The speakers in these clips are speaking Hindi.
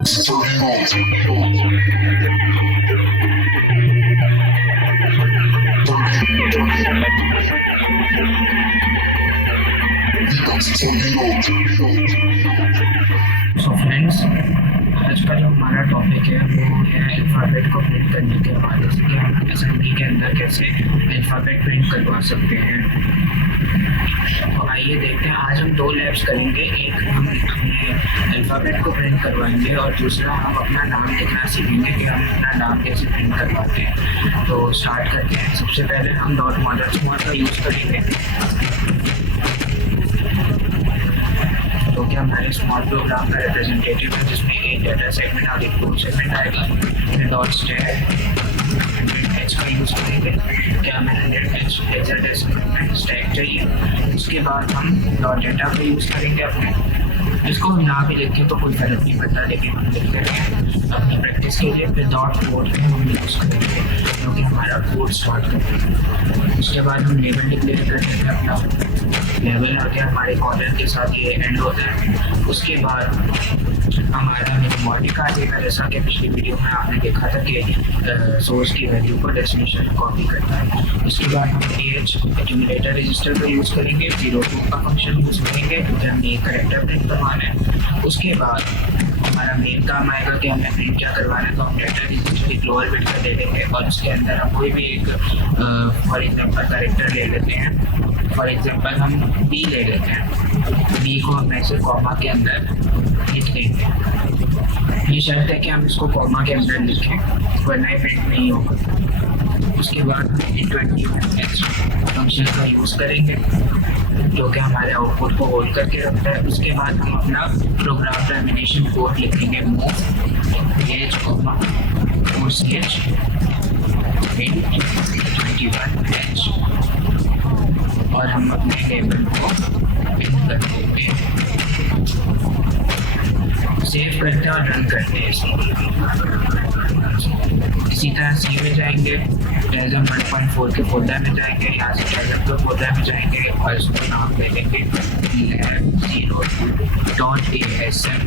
सो फ्रेंड्स, आज का जो हमारा टॉपिक है वो है अल्फ़ाबेट को प्रिंट करने के बाद जैसे कि हम असेंबली के अंदर कैसे अल्फ़ाबेट प्रिंट करवा सकते हैं। तो आइए देखते हैं, आज हम दो लैब्स करेंगे। एक हम अपने अल्फ़ाबेट को प्रिंट करवाएंगे और दूसरा हम अपना नाम लिखना सीखेंगे कि हम अपना नाम कैसे प्रिंट करवाते हैं। तो स्टार्ट करते हैं। सबसे पहले हम डॉट मॉडल स्मॉल का यूज़ करेंगे। तो क्या हमारे स्मॉल प्रोग्राम का रिप्रेजेंटेटिव है जिसमें एक डाटा सेगमेंट और एक टूल सेगमेंट आएगा। फिर डॉट स्टैक 100h का यूज़ करेंगे। क्या हमें 100h हेक्साडेसिमल स्टैक चाहिए। उसके बाद हम डॉट डेटा का यूज़ करेंगे अपने, जिसको हम ना भी लिखें तो कोई फर्क नहीं पड़ता, लेकिन हम लिखते हैं अपनी प्रैक्टिस के लिए। फिर डॉट कोड हम यूज़ करेंगे क्योंकि हमारा कोड स्टार्ट करेंगे। उसके बाद हम लेबल डिक्लेयर करेंगे अपना। लेवल आके हमारे कॉलर के साथ ये एंड होता है। उसके बाद हमारा न्यूमोटिक आ जाएगा, जैसा कि पिछली वीडियो में आपने देखा था कि सोर्स की वैल्यू को डेस्टिनेशन में कॉपी करता है। उसके बाद हम AH एक्यूमुलेटर रजिस्टर का यूज़ करेंगे। 02 का फंक्शन यूज़ करेंगे क्योंकि हमें एक करेक्टर प्रिंट करवाना है। उसके बाद हमारा मेन काम आएगा कि हमने प्रिंट क्या करवाना है। तो हम डेटा रजिस्टर की ग्लोबल बिट का ले लेंगे और उसके अंदर हम कोई भी एक फॉर एग्जांपल करेक्टर ले लेते हैं। फॉर एग्जांपल हम B ले लेते हैं। B को हम ऐसे कॉमा के अंदर लिख देंगे। ये शर्त है कि हम इसको कॉमा के अंदर लिखें, वरना प्रिंट नहीं होगा। उसके बाद हम 20h फंक्शन का यूज़ करेंगे जो कि हमारे आउटपुट को होल्ड करके रखता है। उसके बाद हम अपना प्रोग्राम टर्मिनेशन कोड लिखेंगे, मूव AH कॉमा और CH 21h, और हम अपने लेबल को प्रिंट कर देते हैं। सेव करते हैं और रन करते हैं इसको। इसी तरह सी में जाएंगे, टेजम 1.4 के फोल्डर में जाएंगे। यहाँ से टेजम के फोल्डर में जाएंगे और इसको नाम दे देंगे lab02.asm,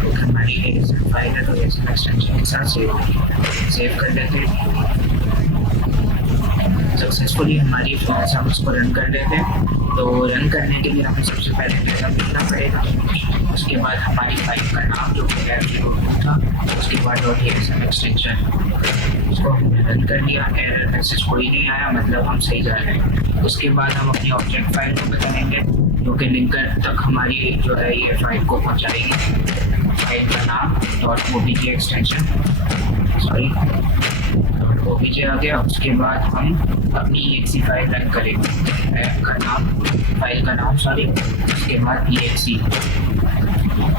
क्योंकि हमारी ASM फाइल है तो ASM एक्सटेंशन के साथ सेव कर देते हैं। सक्सेसफुली हमारी फाइल्स हम उसको रन कर देते हैं। तो रन करने के लिए हमें सबसे पहले डेटा लिखना पड़ेगा। उसके बाद हमारी फाइल का नाम जो कि लैब था, उसके बाद .asm एक्सटेंशन, उसको हमने रन कर लिया। एरर मैसेज कोई नहीं आया, मतलब हम सही जा रहे हैं। उसके बाद हम अपनी ऑब्जेक्ट फाइल को बताएंगे जो कि लिंकर तक हमारी जो है ये फाइल को पहुँचाएगी। फाइल का नाम .obj एक्सटेंशन OBJ आ गया। उसके बाद हम अपनी exe फाइल रन करेंगे। फाइल का नाम उसके बाद exe,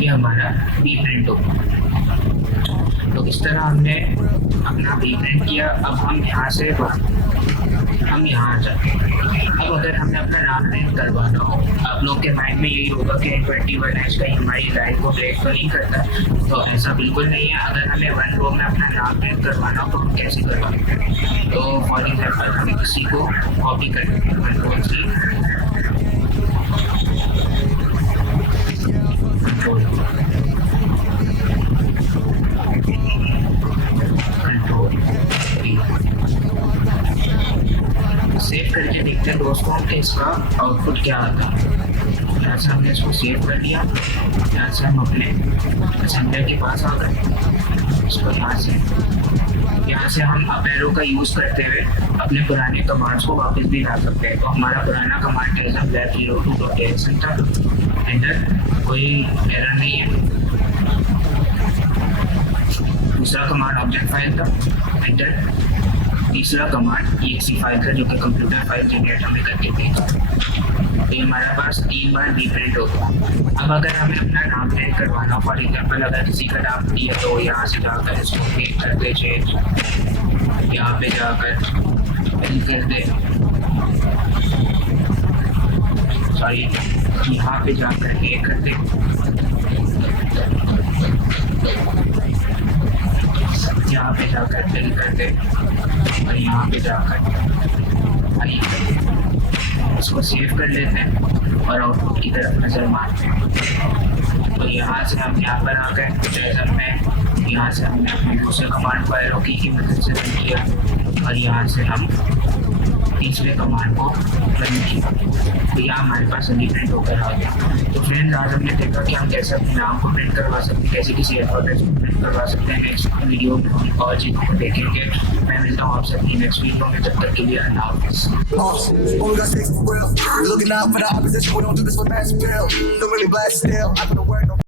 ये हमारा बी प्रिंट होगा। तो इस तरह हमने अपना बी प्रिंट किया। अब हम यहाँ से हम यहाँ जाते हैं। अब अगर हमने अपना नाम प्रिंट करवाना हो, आप लोग के माइंड में यही होगा कि 21h कहीं हमारी लाइन को ब्रेक तो नहीं करता। तो ऐसा बिल्कुल नहीं है। अगर हमें 1 रो में अपना नाम प्रिंट करवाना हो तो हम कैसे करवाएंगे। तो फॉर एग्जाम्पल हम इसी को कॉपी करेंगे, कंट्रोल-C, सेव करके देखते हैं दोस्तों कि इसका आउटपुट क्या आता है। यहाँ से हमने इसको सेव कर लिया। यहाँ से हम अपने असेंबलर के पास आ गए। इसको यहाँ से हम अप एरो का यूज़ करते हुए अपने पुराने कमांड्स को वापस भी ला सकते हैं। तो हमारा पुराना कमांड टेजम lab02.asm था, एंटर, कोई एरर नहीं है। दूसरा कमांड ऑब्जेक्ट फाइल था, एंटर। तीसरा कमांड exe फाइल था जो कि कंप्यूटर फाइल जनरेट हमें करके देगा। तो हमारे पास 3 बार बी प्रिंट होगा। अब अगर हमें अपना नाम प्रिंट करवाना, फॉर एग्जाम्पल अगर किसी का नाम दिया तो यहाँ से जाकर इसको क्लिक कर दे, चेंज, यहाँ पे जाकर फिल कर दे, सॉरी यहाँ पे जाकर ये कर दे, यहाँ पे जाकर फिल कर दे और यहाँ पे जाकर इसको सेव कर लेते हैं और आउटपुट की तरफ नजर मारते हैं। तो यहाँ से हम यहाँ पर आ गए टेजम में यहाँ से हमने अपने दूसरे कमांड को एरो की मदद से रन किया और यहाँ से हम तीसरे कमांड को रन किया तो यहाँ हमारे पास सभी प्रिंट होकर आ गया। तो फ्रेंड्स आज हमने देखा कि हम कैसे अपने नाम को प्रिंट करवा सकते हैं, कैसे किसी एडवर्टाइज को प्रिंट करवा सकते हैं। नेक्स्ट वीडियो में हम और चीज़ों को देखेंगे। मैं मिलता हूँ आपसे अपनी नेक्स्ट वीडियो में, तब तक के लिए अल्लाह हाफ़िज़। Looking out for the opposition, we don't do this for mass appeal. Don't really blast still. I put the work